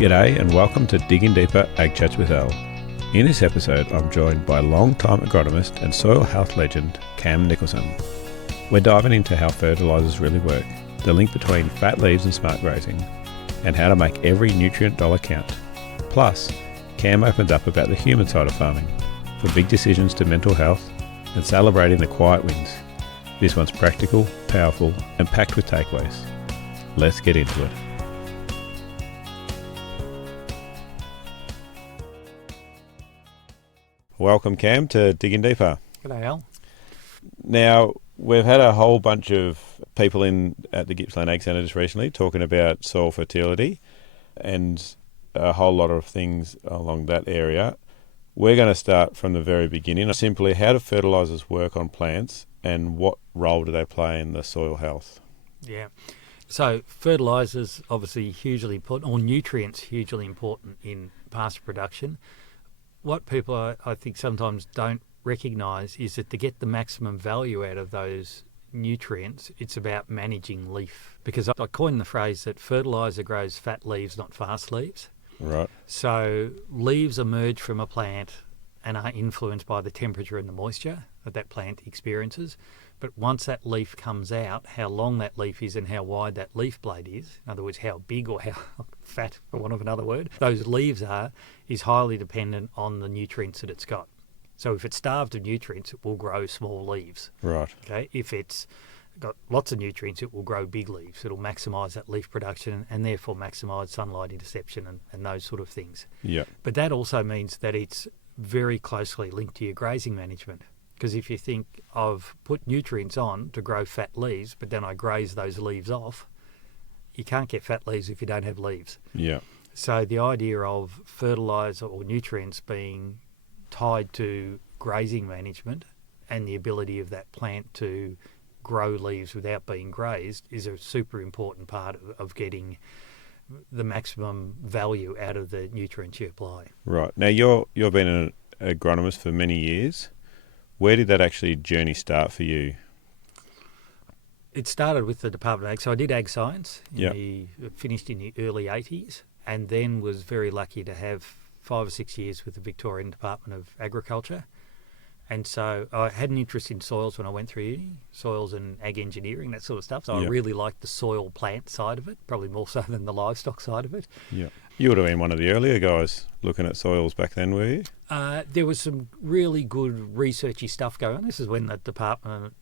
G'day and welcome to Digging Deeper Ag Chats with Al. In this episode, I'm joined by long-time agronomist and soil health legend Cam Nicholson. We're diving into how fertilizers really work, the link between fat leaves and smart grazing, and how to make every nutrient dollar count. Plus, Cam opens up about the human side of farming, from big decisions to mental health, and celebrating the quiet wins. This one's practical, powerful, and packed with takeaways. Let's get into it. Welcome, Cam, to Digging Deeper. G'day, Al. Now, we've had a whole bunch of people in at the Gippsland Ag Centre just recently talking about soil fertility and a whole lot of things along that area. We're going to start from the very beginning. Simply, how do fertilisers work on plants and what role do they play in the soil health? Yeah. So fertilisers obviously hugely important, or nutrients hugely important in pasture production. What people I think sometimes don't recognise is that to get the maximum value out of those nutrients, it's about managing leaf. Because I coined the phrase that fertiliser grows fat leaves, not fast leaves. Right. So leaves emerge from a plant and are influenced by the temperature and the moisture that plant experiences. But once that leaf comes out, how long that leaf is and how wide that leaf blade is, in other words, how big or how fat, for want of another word, those leaves are, is highly dependent on the nutrients that it's got. So if it's starved of nutrients, it will grow small leaves. Right. Okay. If it's got lots of nutrients, it will grow big leaves. It'll maximise that leaf production and therefore maximise sunlight interception and those sort of things. Yeah. But that also means that it's very closely linked to your grazing management. Because if you think I've put nutrients on to grow fat leaves, but then I graze those leaves off, you can't get fat leaves if you don't have leaves. Yeah. So the idea of fertiliser or nutrients being tied to grazing management and the ability of that plant to grow leaves without being grazed is a super important part of getting the maximum value out of the nutrients you apply. Right. Now, you've been an agronomist for many years. Where did that actually journey start for you? It started with the Department of Ag. So I did ag science. Finished in the early 80s and then was very lucky to have 5 or 6 years with the Victorian Department of Agriculture. And so I had an interest in soils when I went through uni, soils and ag engineering, that sort of stuff. So I really liked the soil plant side of it, probably more so than the livestock side of it. Yeah. You would have been one of the earlier guys looking at soils back then, were you? There was some really good researchy stuff going on. This is when the department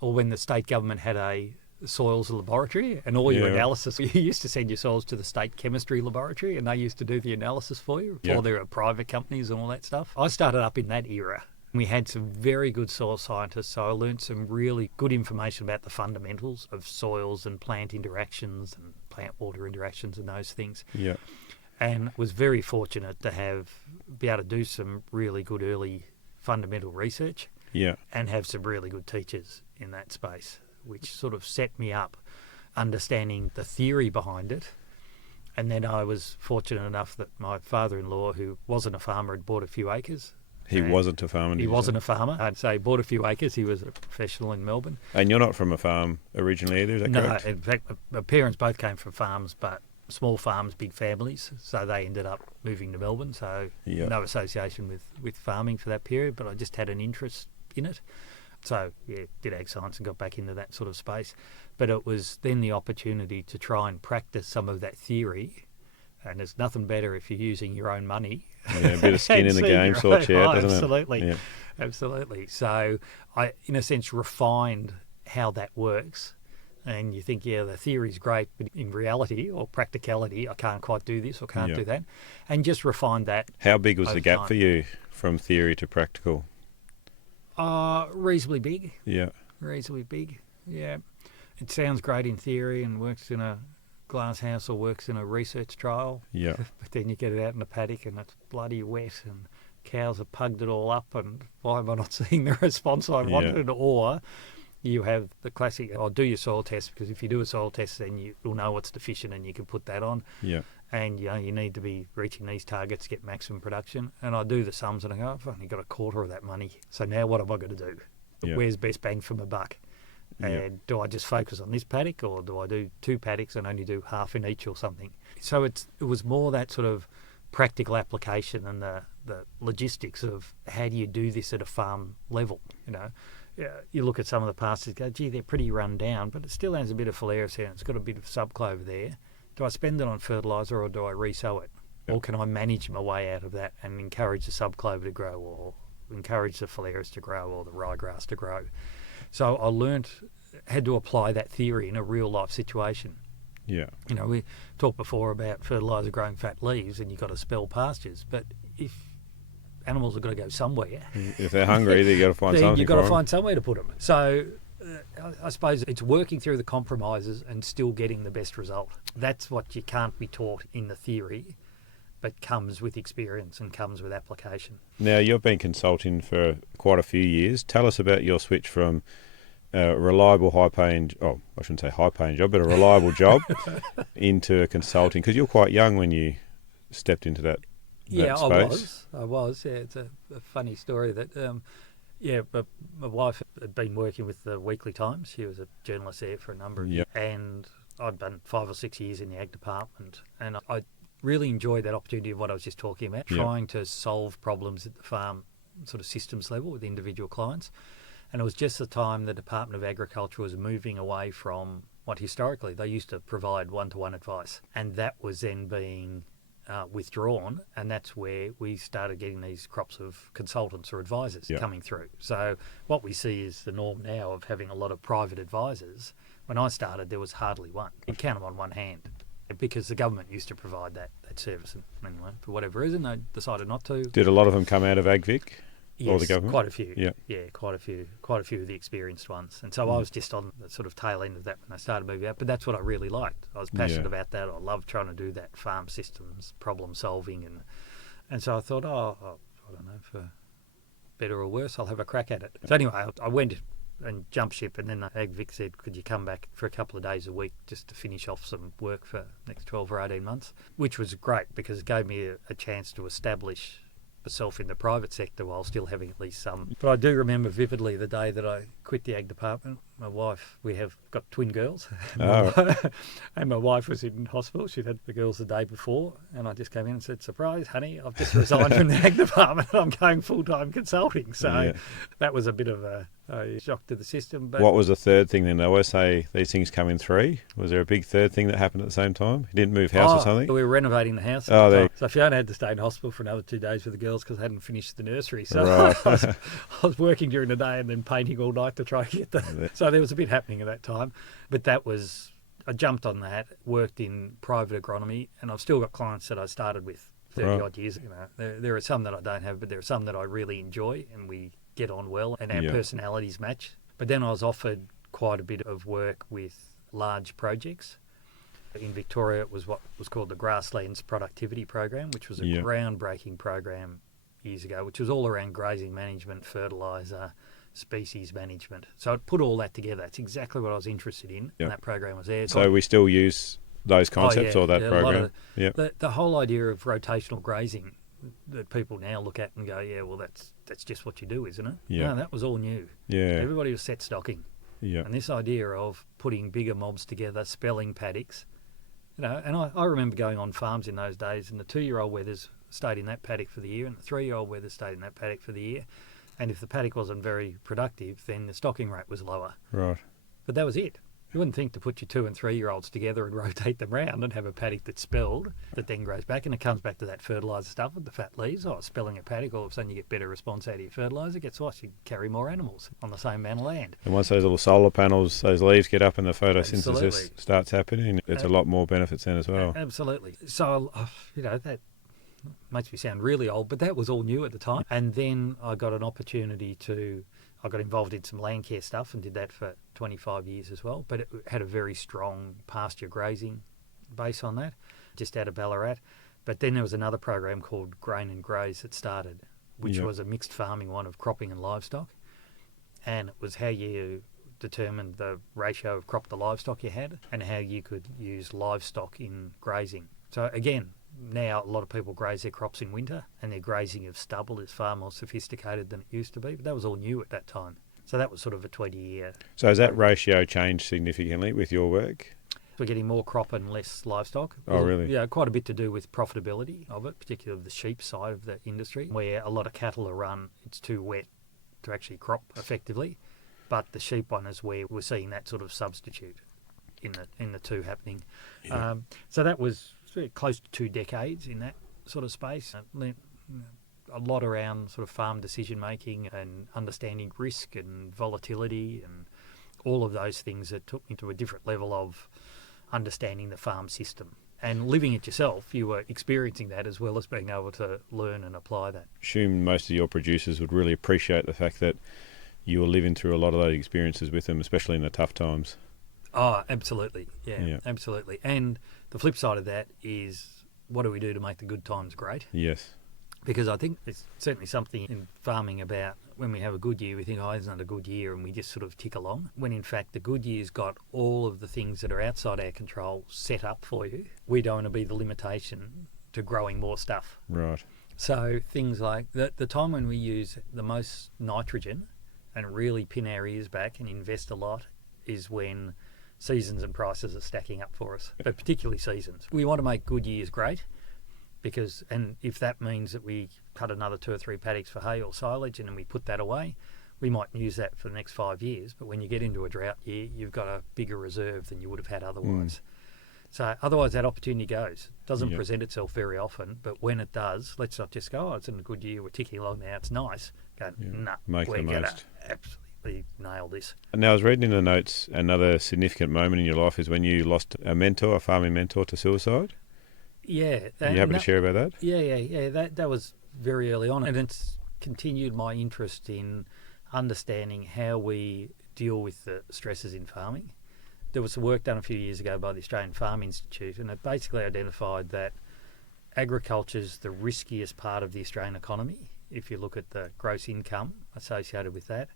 or when the state government had a soils laboratory and all your analysis. You used to send your soils to the state chemistry laboratory and they used to do the analysis for you before there were private companies and all that stuff. I started up in that era. We had some very good soil scientists, so I learned some really good information about the fundamentals of soils and plant interactions and plant-water interactions and those things. Yeah. And was very fortunate to be able to do some really good early fundamental research and have some really good teachers in that space, which sort of set me up understanding the theory behind it. And then I was fortunate enough that my father-in-law, who wasn't a farmer, had bought a few acres. He wasn't a farmer? He wasn't a farmer. I'd say bought a few acres. He was a professional in Melbourne. And you're not from a farm originally either, is that correct? No, in fact, my parents both came from farms, but small farms, big families. So they ended up moving to Melbourne. So no association with farming for that period, but I just had an interest in it. So, did ag science and got back into that sort of space. But it was then the opportunity to try and practice some of that theory. And there's nothing better if you're using your own money. Yeah, a bit of skin in the game sorts you out, doesn't absolutely. it? Yeah. Absolutely. So I, in a sense, refined how that works. And you think, the theory's great, but in reality or practicality, I can't quite do this or can't do that. And just refined that. How big was the gap for you from theory to practical? Reasonably big. Yeah. Reasonably big. Yeah. It sounds great in theory and works in a glass house or works in a research trial. Yeah. But then you get it out in the paddock and it's bloody wet and cows have pugged it all up and why am I not seeing the response I wanted? Or you have the classic, do your soil test, because if you do a soil test then you'll know what's deficient and you can put that on. Yeah. And you need to be reaching these targets to get maximum production. And I do the sums and I go, I've only got a quarter of that money. So now what have I got to do? Yeah. Where's best bang for my buck? And do I just focus on this paddock, or do I do 2 paddocks and only do half in each or something? So it was more that sort of practical application and the logistics of how do you do this at a farm level, You look at some of the pastures and go, gee, they're pretty run down, but it still has a bit of Fertilizers here and it's got a bit of subclover there. Do I spend it on fertiliser or do I resow it? Yep. Or can I manage my way out of that and encourage the subclover to grow, or encourage the Fertilizers to grow, or the ryegrass to grow? So I had to apply that theory in a real life situation. Yeah. We talked before about fertiliser growing fat leaves and you've got to spell pastures, but if animals have got to go somewhere. If they're hungry, you've got to find something. You've got to find somewhere to put them. So I suppose it's working through the compromises and still getting the best result. That's what you can't be taught in the theory, but comes with experience and comes with application. Now, you've been consulting for quite a few years. Tell us about your switch from a reliable, high-paying, I shouldn't say high-paying job, but a reliable job into consulting, because you're quite young when you stepped into that space. I was. Yeah, it's a funny story that, but my wife had been working with the Weekly Times. She was a journalist there for a number of years, and I'd done 5 or 6 years in the ag department, and I really enjoyed that opportunity of what I was just talking about, trying to solve problems at the farm sort of systems level with individual clients. And it was just the time the Department of Agriculture was moving away from what historically they used to provide one-to-one advice. And that was then being withdrawn, and that's where we started getting these crops of consultants or advisors coming through. So what we see is the norm now of having a lot of private advisors. When I started, there was hardly one. You count them on one hand, because the government used to provide that service, and anyway, for whatever reason they decided not to. Did a lot of them come out of AgVic? Yes, or the government? Quite a few. Yeah, quite a few of the experienced ones. And so I was just on the sort of tail end of that when I started moving out. But that's what I really liked. I was passionate about that. I loved trying to do that farm systems, problem solving, and so I thought, I don't know, for better or worse, I'll have a crack at it. So anyway, I went and jumped ship, and then AgVic said, could you come back for a couple of days a week just to finish off some work for the next 12 or 18 months, which was great because it gave me a chance to establish myself in the private sector while still having at least some. But I do remember vividly the day that I quit the ag department. My wife, we have got twin girls, and my wife was in hospital. She'd had the girls the day before, and I just came in and said, surprise, honey, I've just resigned from the ag department. I'm going full-time consulting. So that was a bit of a shock to the system. But what was the third thing then? They always say these things come in 3. Was there a big third thing that happened at the same time? You didn't move house or something? We were renovating the house. So Fiona had to stay in hospital for another 2 days with the girls because I hadn't finished the nursery. So I was working during the day and then painting all night to try and get the... So there was a bit happening at that time. But I jumped on that, worked in private agronomy, and I've still got clients that I started with 30 odd years ago. There are some that I don't have, but there are some that I really enjoy and we get on well and our personalities match. But then I was offered quite a bit of work with large projects. In Victoria, it was what was called the Grasslands Productivity Program, which was a groundbreaking program years ago, which was all around grazing management, fertiliser, species management. So it put all that together. It's exactly what I was interested in, and that program was there. So we still use those concepts or that program? The whole idea of rotational grazing that people now look at and go, that's just what you do, isn't it? No, that was all new. Everybody was set stocking. And this idea of putting bigger mobs together, spelling paddocks, and I remember going on farms in those days, and the 2-year-old wethers stayed in that paddock for the year, and the 3-year-old wethers stayed in that paddock for the year. And if the paddock wasn't very productive, then the stocking rate was lower. Right. But that was it. You wouldn't think to put your 2- and 3-year-olds together and rotate them round and have a paddock that's spelled that then grows back, and it comes back to that fertiliser stuff with the fat leaves. Spelling a paddock, all of a sudden you get better response out of your fertiliser. Guess what? You carry more animals on the same amount of land. And once those little solar panels, those leaves get up and the photosynthesis starts happening, it's a lot more benefits then as well. Absolutely. So, that makes me sound really old, but that was all new at the time. And then I got an opportunity I got involved in some land care stuff and did that for 25 years as well. But it had a very strong pasture grazing base on that, just out of Ballarat. But then there was another program called Grain and Graze that started, which was a mixed farming one of cropping and livestock. And it was how you determined the ratio of crop to livestock you had and how you could use livestock in grazing. So again, now a lot of people graze their crops in winter, and their grazing of stubble is far more sophisticated than it used to be, but that was all new at that time. So that was sort of a 20-year. So has that ratio changed significantly with your work? We're getting more crop and less livestock. Oh, really? Yeah, quite a bit to do with profitability of it, particularly the sheep side of the industry, where a lot of cattle are run, it's too wet to actually crop effectively. But the sheep one is where we're seeing that sort of substitute in the two happening. Yeah. So that was close to 2 decades in that sort of space. A lot around sort of farm decision making and understanding risk and volatility and all of those things that took me to a different level of understanding the farm system. And living it yourself, you were experiencing that as well as being able to learn and apply that. Assume most of your producers would really appreciate the fact that you were living through a lot of those experiences with them, especially in the tough times. Oh, absolutely. Yeah, absolutely. And the flip side of that is, what do we do to make the good times great? Yes. Because I think there's certainly something in farming about when we have a good year, we think, oh, it's not a good year, and we just sort of tick along. When in fact the good year's got all of the things that are outside our control set up for you. We don't want to be the limitation to growing more stuff. Right. So things like the time when we use the most nitrogen and really pin our ears back and invest a lot is when seasons and prices are stacking up for us, but particularly seasons. We want to make good years great. Because, and if that means that we cut another 2 or 3 paddocks for hay or silage and then we put that away, we might use that for the next 5 years. But when you get into a drought year, you've got a bigger reserve than you would have had otherwise. So otherwise that opportunity goes. Doesn't present itself very often, but when it does, let's not just go, oh, it's in a good year, we're ticking along now, it's nice. Go, nah, Make we're the going to most. absolutely nail this. And now I was reading in the notes, another significant moment in your life is when you lost a mentor, a farming mentor, to suicide. Yeah. Are you happy to share about that? Yeah. That was very early on, and it's continued my interest in understanding how we deal with the stresses in farming. There was some work done a few years ago by the Australian Farm Institute, and it basically identified that agriculture's the riskiest part of the Australian economy, if you look at the gross income associated with that,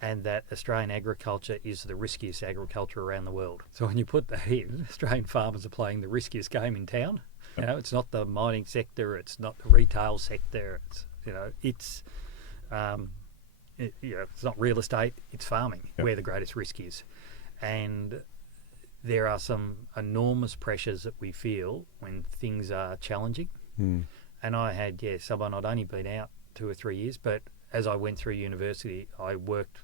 and that Australian agriculture is the riskiest agriculture around the world. So when you put that in, Australian farmers are playing the riskiest game in town. You know, it's not the mining sector, it's not the retail sector, it's not real estate, it's farming where the greatest risk is. And there are some enormous pressures that we feel when things are challenging. And I had, someone, I'd only been out 2 or 3 years, but as I went through university, I worked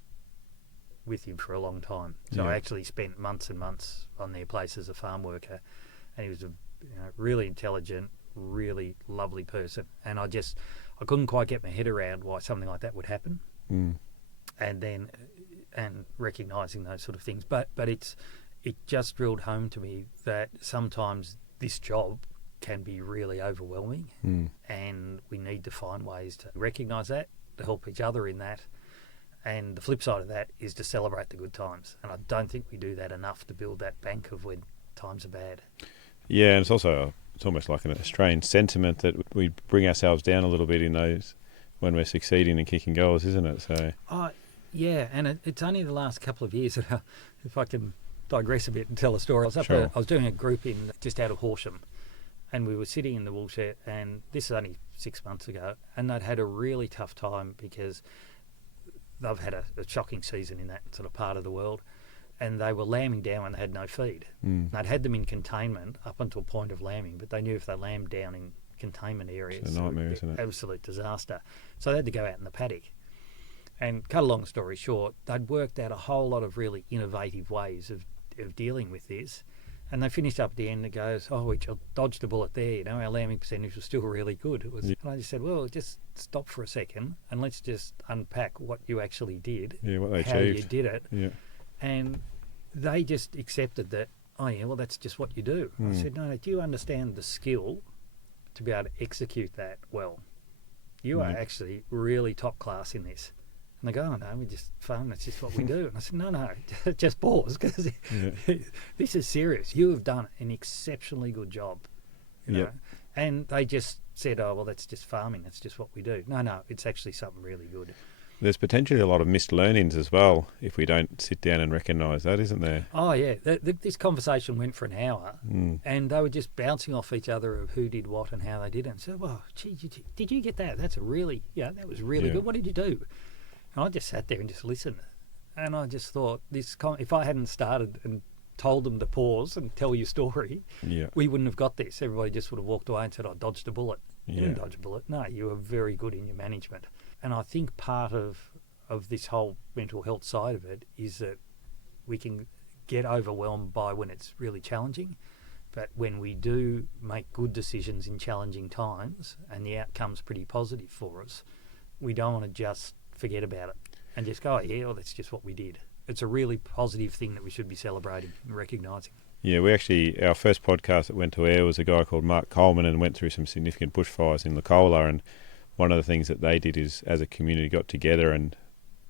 with him for a long time. So I actually spent months and months on their place as a farm worker, and he was a really intelligent, really lovely person. And I couldn't quite get my head around why something like that would happen. And recognising those sort of things. But it just drilled home to me that sometimes this job can be really overwhelming, and we need to find ways to recognise that, to help each other in that. And the flip side of that is to celebrate the good times. And I don't think we do that enough to build that bank of when times are bad. Yeah, and it's almost like an Australian sentiment that we bring ourselves down a little bit in those when we're succeeding and kicking goals, isn't it? So. And it's only the last couple of years that, if I can digress a bit and tell a story. I was doing a group in just out of Horsham, and we were sitting in the wool shed, and this is only 6 months ago, and they'd had a really tough time because they've had a shocking season in that sort of part of the world. And they were lambing down when they had no feed. They'd had them in containment up until point of lambing, but they knew if they lambed down in containment areas, it's a nightmare, isn't it? Absolute disaster. So they had to go out in the paddock. And cut a long story short, they'd worked out a whole lot of really innovative ways of dealing with this. And they finished up at the end and goes, oh, we dodged a bullet there. Our lambing percentage was still really good. And I just said, well, just stop for a second and let's just unpack what you actually did, what they how achieved. you did it. Yeah. And they just accepted that, oh yeah, well, that's just what you do. I said, no, do you understand the skill to be able to execute that well? You are actually really top class in this. And they go, oh no, we just farm, that's just what we do. And I said, no, just pause, because this is serious. You have done an exceptionally good job. You know? And they just said, oh, well, that's just farming, that's just what we do. No, it's actually something really good. There's potentially a lot of missed learnings as well if we don't sit down and recognise that, isn't there? Oh, yeah. This conversation went for an hour, and they were just bouncing off each other of who did what and how they did it. And said, well, gee, did you get that? That's that was really good. What did you do? And I just sat there and just listened. And I just thought, if I hadn't started and told them to pause and tell your story, we wouldn't have got this. Everybody just would have walked away and said, I dodged a bullet. You didn't dodge a bullet. No, you were very good in your management. And I think part of this whole mental health side of it is that we can get overwhelmed by when it's really challenging. But when we do make good decisions in challenging times and the outcome's pretty positive for us, we don't want to just forget about it and just go, well, that's just what we did. It's a really positive thing that we should be celebrating and recognising. Yeah, our first podcast that went to air was a guy called Mark Coleman and went through some significant bushfires in Nicola, and one of the things that they did is, as a community, got together and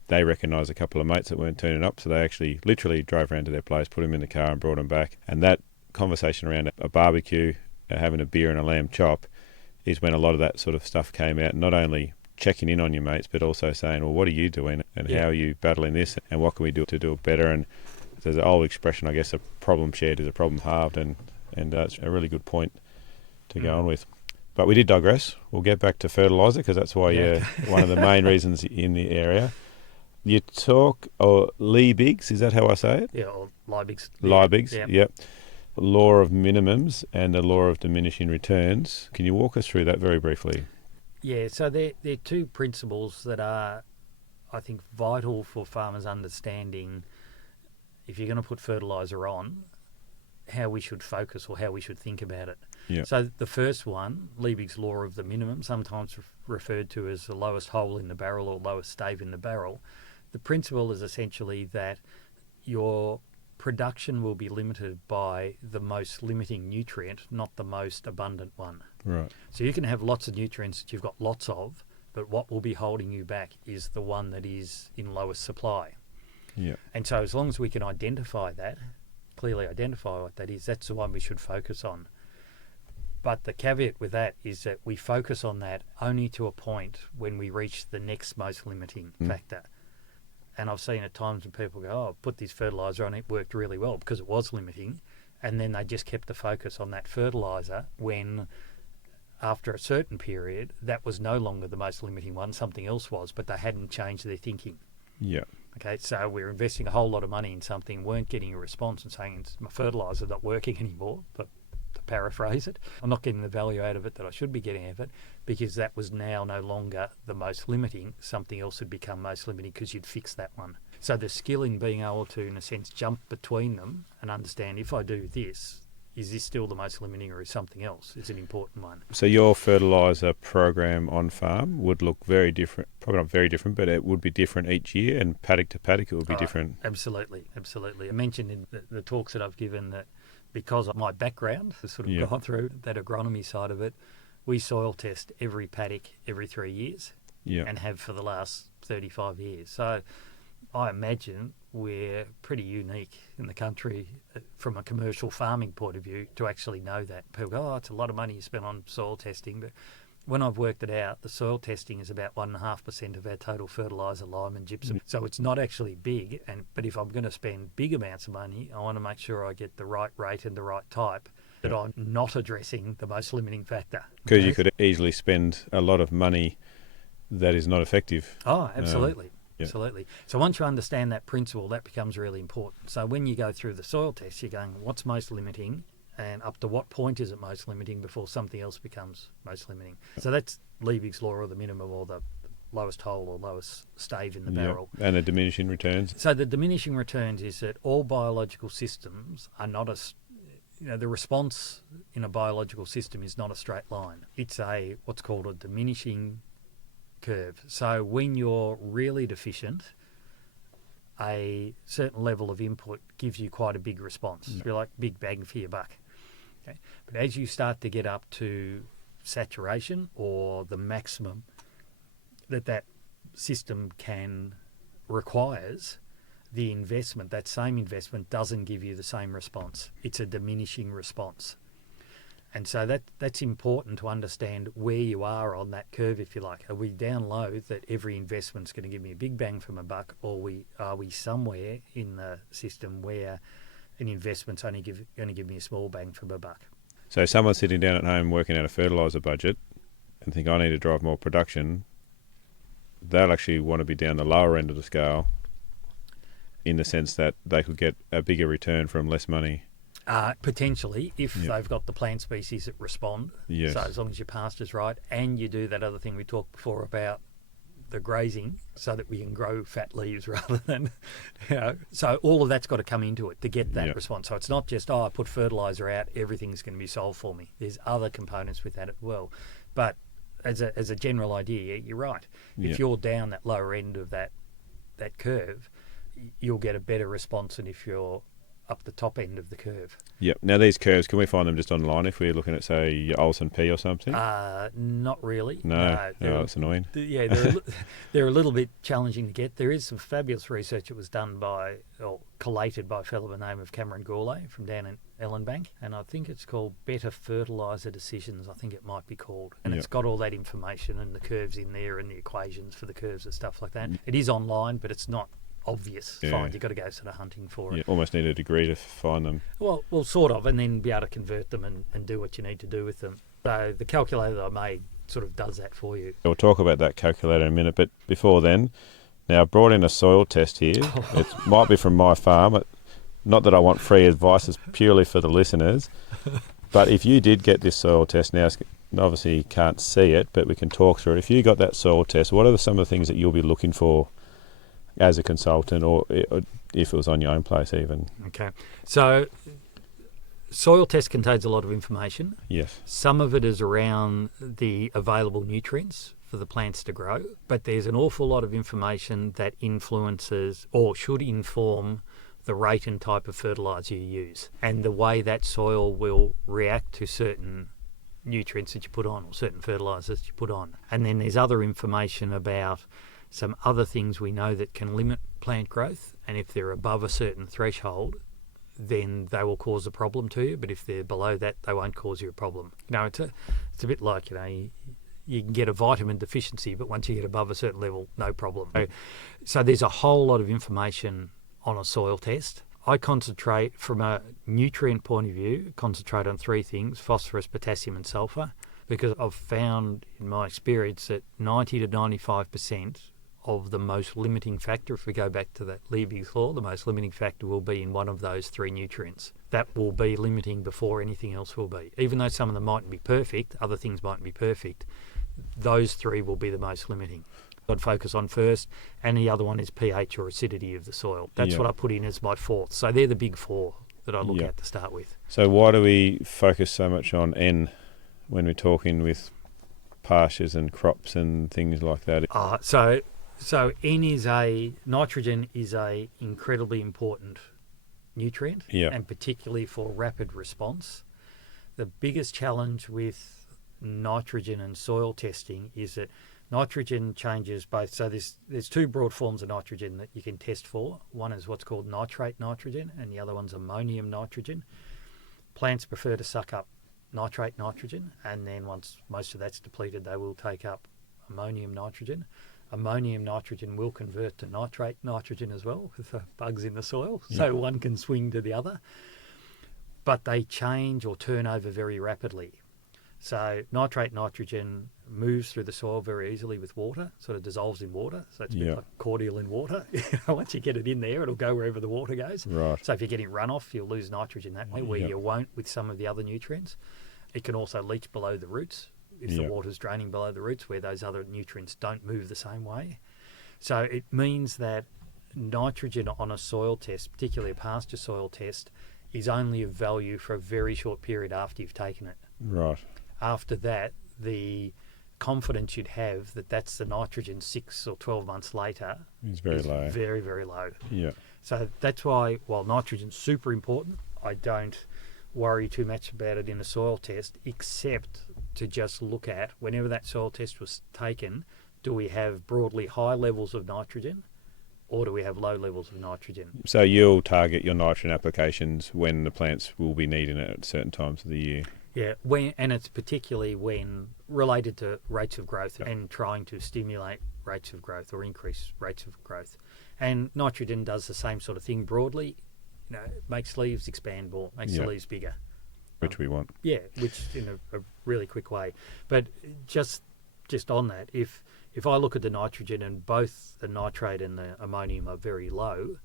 they recognised a couple of mates that weren't turning up, so they actually literally drove around to their place, put them in the car and brought them back. And that conversation around a barbecue, having a beer and a lamb chop, is when a lot of that sort of stuff came out, not only checking in on your mates, but also saying, well, what are you doing and how are you battling this and what can we do to do it better? And there's an old expression, I guess, a problem shared is a problem halved, and it's a really good point to go on with. But we did digress. We'll get back to fertiliser because that's why you're one of the main reasons in the area. You talk, Levy's, is that how I say it? Yeah, or Levy's. Levy's, yep. Law of minimums and the law of diminishing returns. Can you walk us through that very briefly? Yeah, so they're two principles that are, I think, vital for farmers understanding, if you're going to put fertiliser on, how we should focus or how we should think about it. Yeah. So the first one, Levy's law of the minimum, sometimes referred to as the lowest hole in the barrel or lowest stave in the barrel. The principle is essentially that your production will be limited by the most limiting nutrient, not the most abundant one. Right. So you can have lots of nutrients that you've got lots of, but what will be holding you back is the one that is in lowest supply. Yeah. And so as long as we can identify that, clearly identify what that is, that's the one we should focus on. But the caveat with that is that we focus on that only to a point when we reach the next most limiting factor. And I've seen at times when people go, oh, put this fertiliser on, it worked really well because it was limiting. And then they just kept the focus on that fertiliser when, after a certain period, that was no longer the most limiting one, something else was, but they hadn't changed their thinking. Yeah. Okay, so we're investing a whole lot of money in something, weren't getting a response and saying, my fertiliser's not working anymore, but to paraphrase it, I'm not getting the value out of it that I should be getting out of it because that was now no longer the most limiting. Something else had become most limiting because you'd fixed that one. So the skill in being able to, in a sense, jump between them and understand, if I do this, is this still the most limiting or is something else? It's an important one. So your fertiliser program on farm would look very different, probably not very different, but it would be different each year, and paddock to paddock it would be different. Absolutely. I mentioned in the talks that I've given that because of my background, has sort of gone through that agronomy side of it, we soil test every paddock every 3 years and have for the last 35 years. So I imagine we're pretty unique in the country from a commercial farming point of view to actually know that. People go, it's a lot of money you spend on soil testing, but when I've worked it out, the soil testing is about 1.5% of our total fertiliser, lime and gypsum. So it's not actually big, but if I'm going to spend big amounts of money, I want to make sure I get the right rate and the right type, that I'm not addressing the most limiting factor. Because you could easily spend a lot of money that is not effective. Oh, absolutely. Absolutely. So once you understand that principle, that becomes really important. So when you go through the soil test, you're going, what's most limiting and up to what point is it most limiting before something else becomes most limiting? So that's Levy's law, or the minimum, or the lowest hole or lowest stave in the barrel. And the diminishing returns. So the diminishing returns is that all biological systems are not the response in a biological system is not a straight line. It's what's called a diminishing curve. So when you're really deficient, a certain level of input gives you quite a big response. It's like big bang for your buck. Okay? But as you start to get up to saturation or the maximum that system requires, the investment, that same investment, doesn't give you the same response. It's a diminishing response. And so that's important to understand where you are on that curve, if you like. Are we down low that every investment's going to give me a big bang for my buck, or are we somewhere in the system where an investment's only going to give me a small bang for my buck? So someone sitting down at home working out a fertiliser budget and think, I need to drive more production, they'll actually want to be down the lower end of the scale. in the sense that they could get a bigger return from less money. Potentially, if they've got the plant species that respond. Yes. So as long as your pasture's right, and you do that other thing we talked before about the grazing, so that we can grow fat leaves rather than, So all of that's got to come into it to get that response. So it's not just, I put fertiliser out, everything's going to be solved for me. There's other components with that as well. But as a general idea, you're right. If you're down that lower end of that curve, you'll get a better response than if you're up the top end of the curve. Yep. Now these curves, can we find them just online if we're looking at, say, Olsen P or something? Not really. No, it's annoying. They're a little bit challenging to get. There is some fabulous research that was done collated by a fellow by the name of Cameron Gourlay from down in Ellenbank, and I think it's called Better Fertiliser Decisions, I think it might be called. And it's got all that information and the curves in there and the equations for the curves and stuff like that. It is online, but it's not obvious find. You've got to go sort of hunting for it. Almost need a degree to find them. Well, sort of, and then be able to convert them and do what you need to do with them. So the calculator that I made sort of does that for you. We'll talk about that calculator in a minute, but before then, now I've brought in a soil test here. It might be from my farm. Not that I want free advice, it's purely for the listeners. But if you did get this soil test, now obviously you can't see it, but we can talk through it. If you got that soil test, what are some of the things that you'll be looking for as a consultant, or if it was on your own place even? Okay. So soil test contains a lot of information. Yes. Some of it is around the available nutrients for the plants to grow, but there's an awful lot of information that influences or should inform the rate and type of fertiliser you use and the way that soil will react to certain nutrients that you put on or certain fertilisers you put on. And then there's other information about some other things we know that can limit plant growth, and if they're above a certain threshold, then they will cause a problem to you, but if they're below that, they won't cause you a problem. It's a bit like, you can get a vitamin deficiency, but once you get above a certain level, no problem. So there's a whole lot of information on a soil test. I concentrate, from a nutrient point of view, concentrate on three things: phosphorus, potassium and sulphur, because I've found in my experience that 90 to 95% of the most limiting factor, if we go back to that Levy's law, the most limiting factor will be in one of those three nutrients. That will be limiting before anything else will be. Even though some of them mightn't be perfect, other things mightn't be perfect, those three will be the most limiting. I'd focus on first, and the other one is pH or acidity of the soil. That's what I put in as my fourth. So they're the big four that I look at to start with. So why do we focus so much on N when we're talking with pastures and crops and things like that? So nitrogen is a incredibly important nutrient, and particularly for rapid response. The biggest challenge with nitrogen and soil testing is that nitrogen changes both. So there's two broad forms of nitrogen that you can test for. One is what's called nitrate nitrogen, and the other one's ammonium nitrogen. Plants prefer to suck up nitrate nitrogen, and then once most of that's depleted, they will take up ammonium nitrogen. Ammonium nitrogen will convert to nitrate nitrogen as well with the bugs in the soil, so one can swing to the other. But they change or turn over very rapidly. So nitrate nitrogen moves through the soil very easily with water, sort of dissolves in water. So it's a bit like cordial in water. Once you get it in there, it'll go wherever the water goes. Right. So if you're getting runoff, you'll lose nitrogen that way, where you won't with some of the other nutrients. It can also leach below the roots if the water's draining below the roots, where those other nutrients don't move the same way. So it means that nitrogen on a soil test, particularly a pasture soil test, is only of value for a very short period after you've taken it. Right. After that, the confidence you'd have that that's the nitrogen 6 or 12 months later is very low. Very, very low. Yeah. So that's why, while nitrogen's super important, I don't worry too much about it in a soil test, except to just look at, whenever that soil test was taken, do we have broadly high levels of nitrogen or do we have low levels of nitrogen? So you'll target your nitrogen applications when the plants will be needing it at certain times of the year. Yeah, and it's particularly when related to rates of growth and trying to stimulate rates of growth or increase rates of growth. And nitrogen does the same sort of thing broadly. It makes leaves expand more, makes the leaves bigger. Which we want. Yeah, which in a really quick way. But just on that, if I look at the nitrogen and both the nitrate and the ammonium are very low,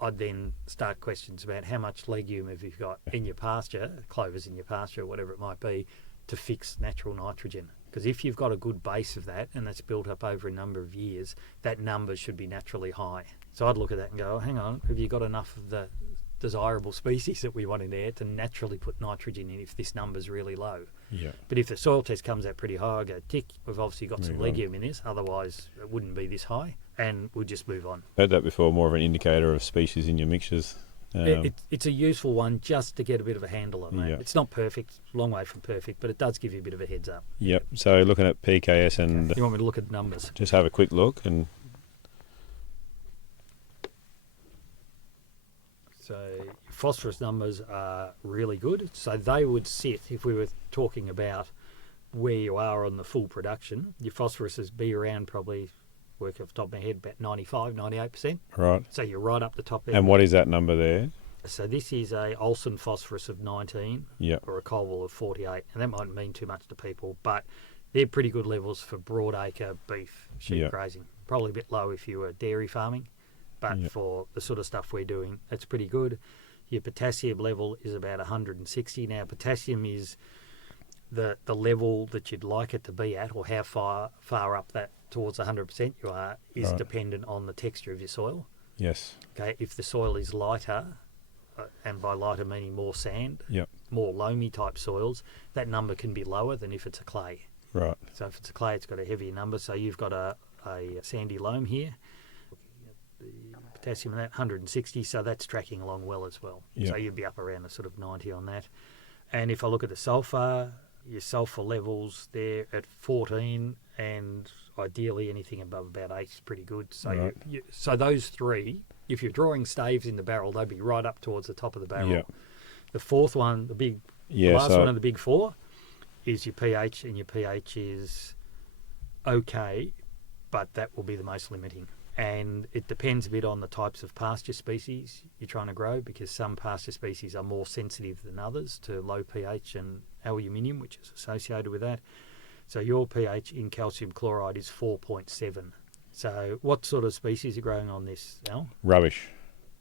I'd then start questions about how much legume have you got in your pasture, clovers in your pasture, or whatever it might be, to fix natural nitrogen. Because if you've got a good base of that and that's built up over a number of years, that number should be naturally high. So I'd look at that and go, oh, hang on, have you got enough of the desirable species that we want in there to naturally put nitrogen in if this number's really low? Yeah. But if the soil test comes out pretty high, I go, tick, we've obviously got some legume in this, otherwise it wouldn't be this high, and we'll just move on. Heard that before, more of an indicator of species in your mixtures. It's a useful one just to get a bit of a handle on that. Yeah. It's not perfect, long way from perfect, but it does give you a bit of a heads up. Yep. So looking at PKS and... You want me to look at numbers? Just have a quick look and... So phosphorus numbers are really good. So they would sit, if we were talking about where you are on the full production, your phosphorus would be around probably, work off the top of my head, about 95, 98%. Right. So you're right up the top there. And what is that number there? So this is a Olsen phosphorus of 19 or a Colville of 48. And that might mean too much to people, but they're pretty good levels for broadacre beef, sheep grazing. Probably a bit low if you were dairy farming. But for the sort of stuff we're doing, that's pretty good. Your potassium level is about 160. Now, potassium is the level that you'd like it to be at, or how far up that towards 100% you are, is dependent on the texture of your soil. Yes. Okay, if the soil is lighter, and by lighter meaning more sand, more loamy type soils, that number can be lower than if it's a clay. Right. So if it's a clay, it's got a heavier number. So you've got a sandy loam here. The potassium in that 160, so that's tracking along well as well. So you'd be up around a sort of 90 on that. And if I look at the sulfur, your sulfur levels there at 14, and ideally anything above about 8 is pretty good. So so those three, if you're drawing staves in the barrel, they'd be right up towards the top of the barrel. The fourth one, the last one of the big four, is your pH, and your pH is okay, but that will be the most limiting. And it depends a bit on the types of pasture species you're trying to grow, because some pasture species are more sensitive than others to low pH and aluminium, which is associated with that. So your pH in calcium chloride is 4.7. So what sort of species are growing on this, Al? Rubbish.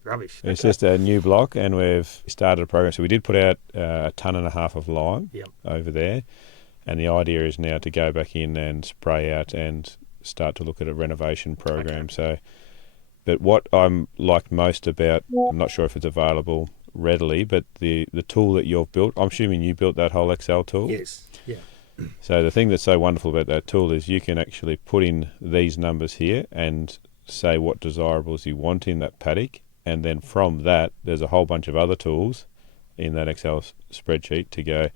It's just a new block, and we've started a program. So we did put out 1.5 tons of lime over there, and the idea is now to go back in and spray out and start to look at a renovation program. So, but what I'm like most about, I'm not sure if it's available readily, but the tool that you've built, I'm assuming you built that whole Excel tool? Yes. Yeah. So the thing that's so wonderful about that tool is you can actually put in these numbers here and say what desirables you want in that paddock, and then from that there's a whole bunch of other tools in that Excel spreadsheet to go,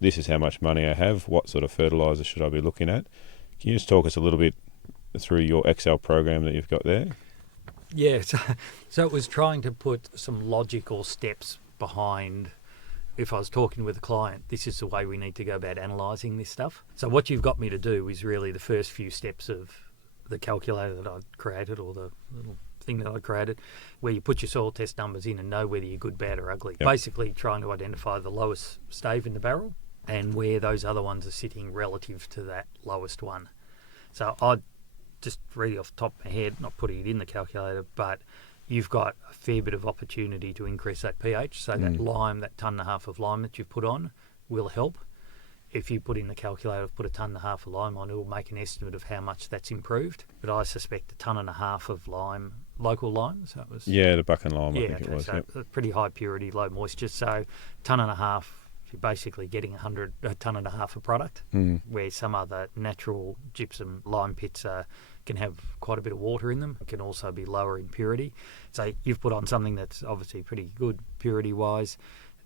this is how much money I have, what sort of fertiliser should I be looking at. Can you just talk us a little bit through your Excel program that you've got there? Yeah, so it was trying to put some logical steps behind, if I was talking with a client, this is the way we need to go about analysing this stuff. So what you've got me to do is really the first few steps of the calculator that I'd created, or the little thing that I created, where you put your soil test numbers in and know whether you're good, bad or ugly. Basically trying to identify the lowest stave in the barrel and where those other ones are sitting relative to that lowest one. So I'd just read off the top of my head, not putting it in the calculator, but you've got a fair bit of opportunity to increase that pH. So that lime, that 1.5 tons of lime that you've put on will help. If you put in the calculator, put 1.5 tons of lime on, it will make an estimate of how much that's improved. But I suspect 1.5 tons of lime, local lime, so it was... the buck and lime, I think it was. So pretty high purity, low moisture. So 1.5 tons, you're basically getting 1.5 tons of product, where some other natural gypsum lime pits can have quite a bit of water in them. It can also be lower in purity. So you've put on something that's obviously pretty good purity-wise.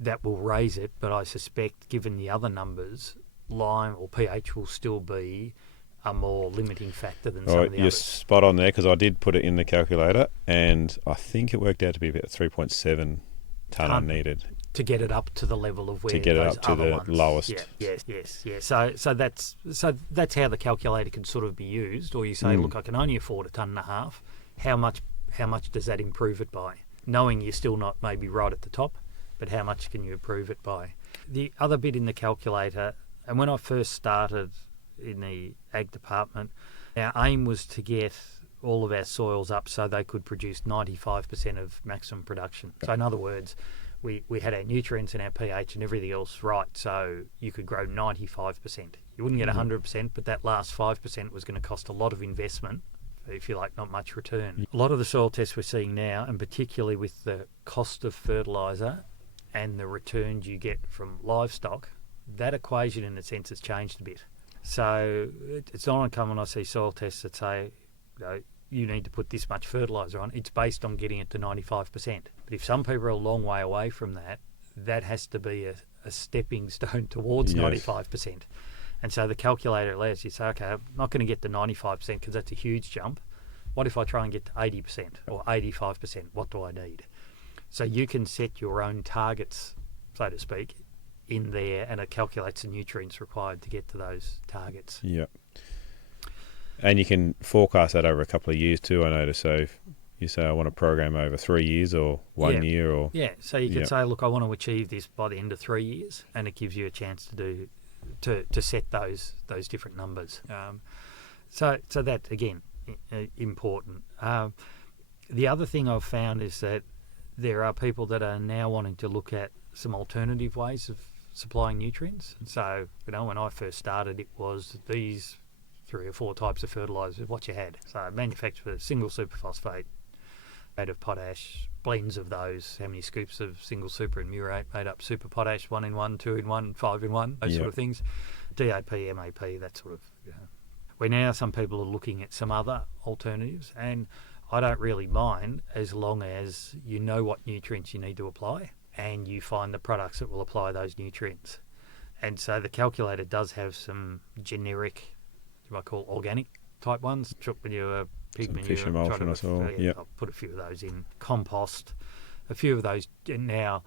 That will raise it, but I suspect, given the other numbers, lime or pH will still be a more limiting factor than some of the others. You're spot on there, because I did put it in the calculator, and I think it worked out to be about 3.7 tonne needed. To get it up to the level of where to get it up to the ones. lowest. Yes. So that's how the calculator can sort of be used. Or you say, look, I can only afford 1.5 tons. How much does that improve it by? Knowing you're still not maybe right at the top, but how much can you improve it by? The other bit in the calculator, and when I first started in the ag department, our aim was to get all of our soils up so they could produce 95% of maximum production. So in other words, we had our nutrients and our pH and everything else right, so you could grow 95%. You wouldn't get 100%, but that last 5% was going to cost a lot of investment, if you like, not much return. A lot of the soil tests we're seeing now, and particularly with the cost of fertiliser and the returns you get from livestock, that equation in a sense has changed a bit. So it's not uncommon I see soil tests that say, you need to put this much fertiliser on. It's based on getting it to 95%. But if some people are a long way away from that, that has to be a stepping stone towards 95%. And so the calculator allows you to say, okay, I'm not going to get to 95% because that's a huge jump. What if I try and get to 80% or 85%? What do I need? So you can set your own targets, so to speak, in there, and it calculates the nutrients required to get to those targets. Yeah. And you can forecast that over a couple of years too, I notice. So if you say, I want a program over 3 years or 1 year or... Yeah, so you could say, look, I want to achieve this by the end of 3 years, and it gives you a chance to set those different numbers. So that, again, important. The other thing I've found is that there are people that are now wanting to look at some alternative ways of supplying nutrients. And so, when I first started, it was these 3 or 4 types of fertilisers, what you had. So manufactured a single superphosphate made of potash, blends of those, how many scoops of single super and murate made up super potash, 1 in 1, 2 in 1, 5 in 1, those sort of things. DAP, MAP, that sort of... Where now some people are looking at some other alternatives, and I don't really mind as long as you know what nutrients you need to apply and you find the products that will apply those nutrients. And so the calculator does have some generic, you might call organic type ones, chook manure, pig manure. Fish emulsion or so. I'll put a few of those in. Compost, a few of those. And now,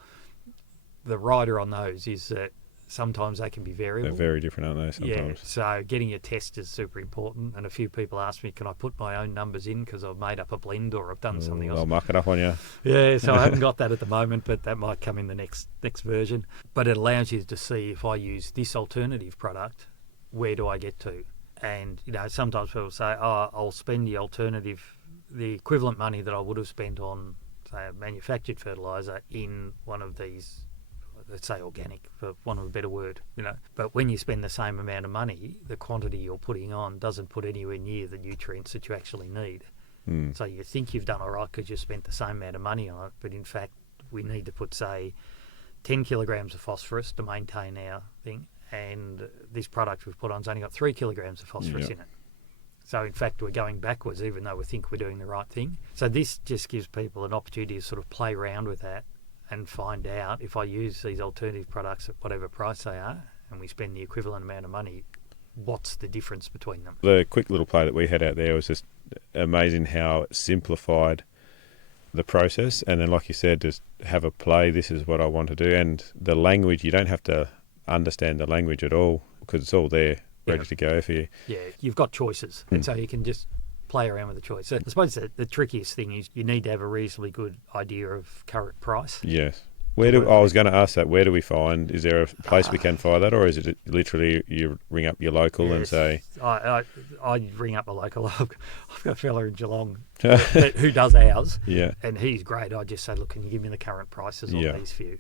the rider on those is that sometimes they can be variable. They're very different, aren't they, sometimes? Yeah, so getting your test is super important. And a few people ask me, can I put my own numbers in because I've made up a blend or I've done something else? I'll muck it up on you. Yeah, so I haven't got that at the moment, but that might come in the next version. But it allows you to see, if I use this alternative product, where do I get to? And, sometimes people say, I'll spend the equivalent money that I would have spent on, say, a manufactured fertiliser in one of these, let's say organic, for want of a better word, But when you spend the same amount of money, the quantity you're putting on doesn't put anywhere near the nutrients that you actually need. So you think you've done all right because you spent the same amount of money on it, but in fact, we need to put, say, 10 kilograms of phosphorus to maintain our thing, and this product we've put on's only got 3 kilograms of phosphorus in it. So in fact, we're going backwards, even though we think we're doing the right thing. So this just gives people an opportunity to sort of play around with that and find out, if I use these alternative products at whatever price they are, and we spend the equivalent amount of money, what's the difference between them? The quick little play that we had out there was just amazing how it simplified the process. And then, like you said, just have a play, this is what I want to do. And the language, you don't have to understand the language at all because it's all there, ready to go for you. Yeah, you've got choices, and so you can just play around with the choice. So I suppose the trickiest thing is you need to have a reasonably good idea of current price. Yes. I was going to ask that, where do we find, is there a place we can find that, or is it literally you ring up your local and say... I ring up a local. I've got a fella in Geelong who does ours, and he's great. I just say, look, can you give me the current prices on these few?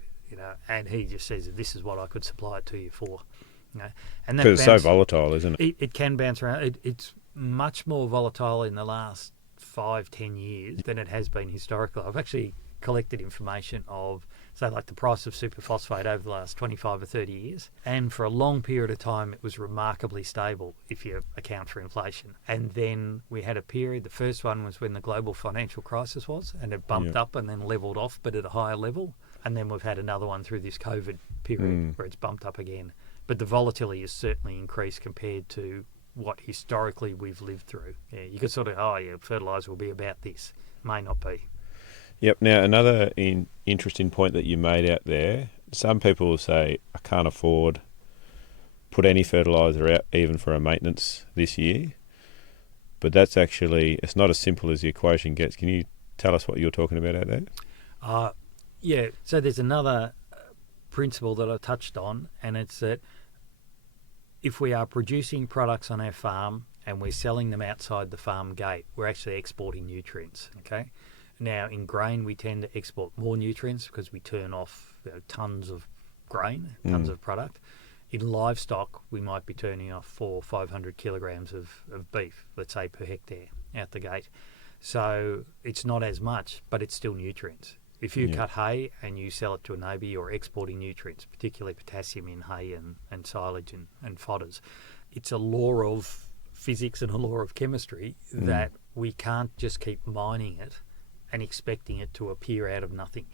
And he just says, this is what I could supply it to you for. And because it's so volatile, isn't it? It can bounce around. It's much more volatile in the last 5-10 years than it has been historically. I've actually collected information of, say, like the price of superphosphate over the last 25 or 30 years. And for a long period of time, it was remarkably stable if you account for inflation. And then we had a period, the first one was when the global financial crisis was, and it bumped up and then levelled off, but at a higher level. And then we've had another one through this COVID period where it's bumped up again. But the volatility has certainly increased compared to what historically we've lived through. Yeah, you could sort of, fertiliser will be about this. May not be. Yep. Now, another interesting point that you made out there, some people will say, I can't afford put any fertiliser out even for a maintenance this year. But that's actually, it's not as simple as the equation gets. Can you tell us what you're talking about out there? Yeah, so there's another principle that I touched on, and it's that if we are producing products on our farm and we're selling them outside the farm gate, we're actually exporting nutrients. Okay. Now, in grain, we tend to export more nutrients because we turn off tons of grain, tons of product. In livestock, we might be turning off 400 or 500 kilograms of beef, let's say, per hectare out the gate. So it's not as much, but it's still nutrients. If you cut hay and you sell it to a neighbour, you're exporting nutrients, particularly potassium in hay and silage and fodders. It's a law of physics and a law of chemistry that we can't just keep mining it and expecting it to appear out of nothing.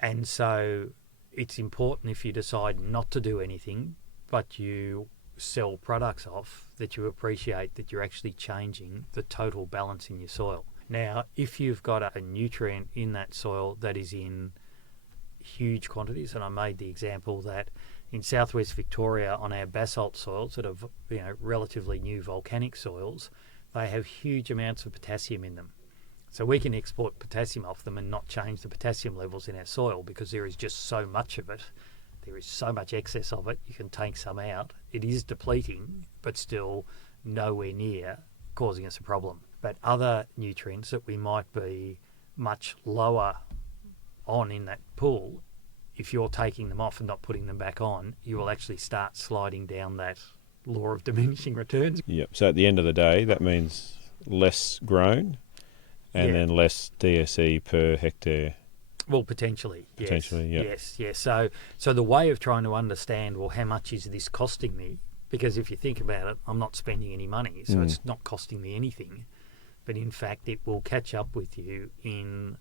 And so it's important, if you decide not to do anything, but you sell products off, that you appreciate that you're actually changing the total balance in your soil. Now, if you've got a nutrient in that soil that is in huge quantities, and I made the example that in southwest Victoria on our basalt soils that are relatively new volcanic soils, they have huge amounts of potassium in them. So we can export potassium off them and not change the potassium levels in our soil because there is just so much of it. There is so much excess of it, you can take some out. It is depleting, but still nowhere near causing us a problem. But other nutrients that we might be much lower on in that pool, if you're taking them off and not putting them back on, you will actually start sliding down that law of diminishing returns. Yep. So at the end of the day, that means less grown and then less DSE per hectare. Well, potentially, yes. Potentially, yeah. Yes. So the way of trying to understand, well, how much is this costing me? Because if you think about it, I'm not spending any money, so it's not costing me anything. But in fact, it will catch up with you in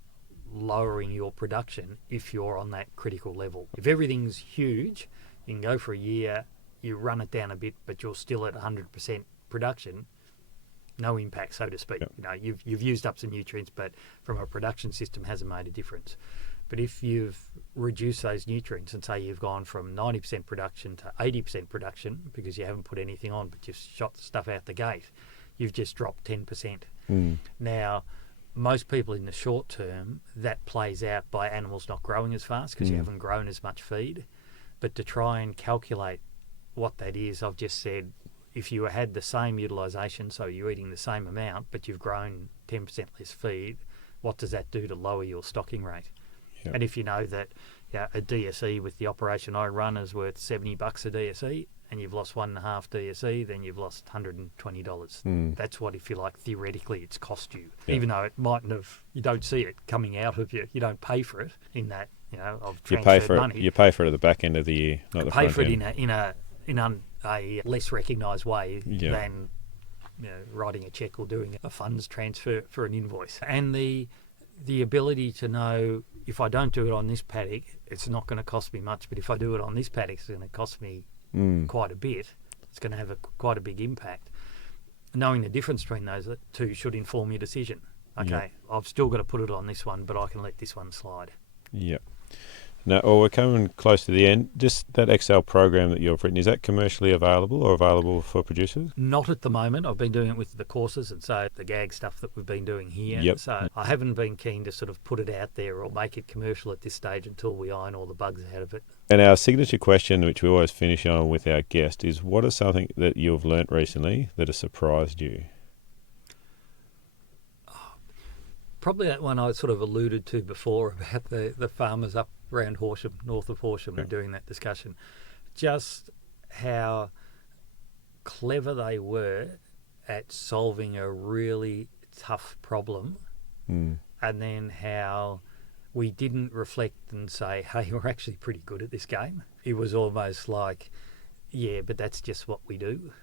lowering your production if you're on that critical level. If everything's huge, you can go for a year, you run it down a bit, but you're still at 100% production, no impact, so to speak. Yep. You've used up some nutrients, but from a production system hasn't made a difference. But if you've reduced those nutrients and say you've gone from 90% production to 80% production because you haven't put anything on, but you've shot stuff out the gate, you've just dropped 10%. Now, most people in the short term, that plays out by animals not growing as fast because you haven't grown as much feed. But to try and calculate what that is, I've just said, if you had the same utilisation, so you're eating the same amount, but you've grown 10% less feed, what does that do to lower your stocking rate? Yep. And if you know that a DSE with the operation I run is worth $70 a DSE, and you've lost 1.5 DSE, then you've lost $120. That's what, if you like, theoretically it's cost you. Yep. Even though it mightn't have, you don't see it coming out of you. You don't pay for it in that, of transferred money. You pay for it at the back end of the year, not the front end. You pay for it in a less recognised way than writing a cheque or doing a funds transfer for an invoice. And the ability to know, if I don't do it on this paddock, it's not going to cost me much, but if I do it on this paddock, it's going to cost me quite a bit. It's going to have quite a big impact. Knowing the difference between those two should inform your decision. Okay, I've still got to put it on this one, but I can let this one slide. Yep. Now, we're coming close to the end. Just that Excel program that you've written, is that commercially available or available for producers? Not at the moment. I've been doing it with the courses and so the gag stuff that we've been doing here. Yep. So I haven't been keen to sort of put it out there or make it commercial at this stage until we iron all the bugs out of it. And our signature question, which we always finish on with our guest, is what is something that you've learnt recently that has surprised you? Probably that one I sort of alluded to before about the farmers up around Horsham, north of Horsham, and doing that discussion. Just how clever they were at solving a really tough problem, and then how we didn't reflect and say, hey, we're actually pretty good at this game. It was almost like, yeah, but that's just what we do.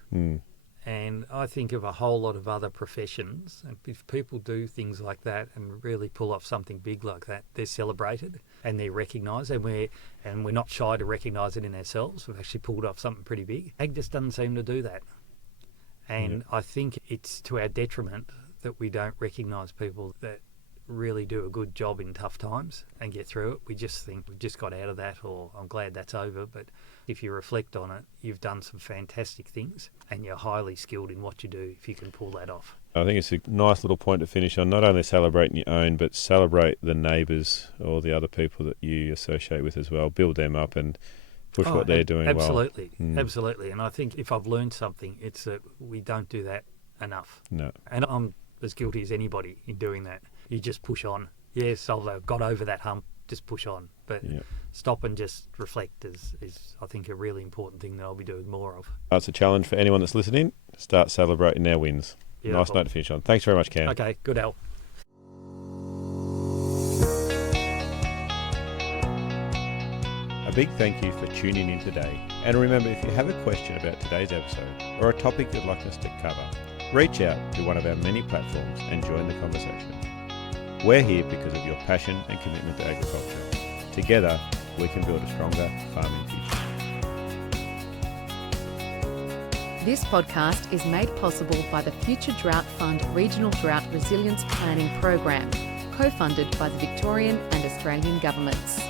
And I think of a whole lot of other professions, and if people do things like that and really pull off something big like that, they're celebrated and they're recognised, and we're not shy to recognise it in ourselves. We've actually pulled off something pretty big. Ag just doesn't seem to do that. And I think it's to our detriment that we don't recognise people that really do a good job in tough times and get through it. We just think we've just got out of that, or I'm glad that's over. But if you reflect on it, you've done some fantastic things and you're highly skilled in what you do if you can pull that off. I think it's a nice little point to finish on, not only celebrating your own, but celebrate the neighbours or the other people that you associate with as well. Build them up and push what they're doing absolutely, well. Absolutely. And I think if I've learned something, it's that we don't do that enough. No. And I'm as guilty as anybody in doing that. You just push on. Yes, I've got over that hump, just push on. But stop and just reflect is, I think, a really important thing that I'll be doing more of. That's a challenge for anyone that's listening. Start celebrating their wins. Beautiful. Nice note to finish on. Thanks very much, Cam. Okay, good, Al. A big thank you for tuning in today. And remember, if you have a question about today's episode or a topic you'd like us to cover, reach out to one of our many platforms and join the conversation. We're here because of your passion and commitment to agriculture. Together, we can build a stronger farming future. This podcast is made possible by the Future Drought Fund Regional Drought Resilience Planning Program, co-funded by the Victorian and Australian governments.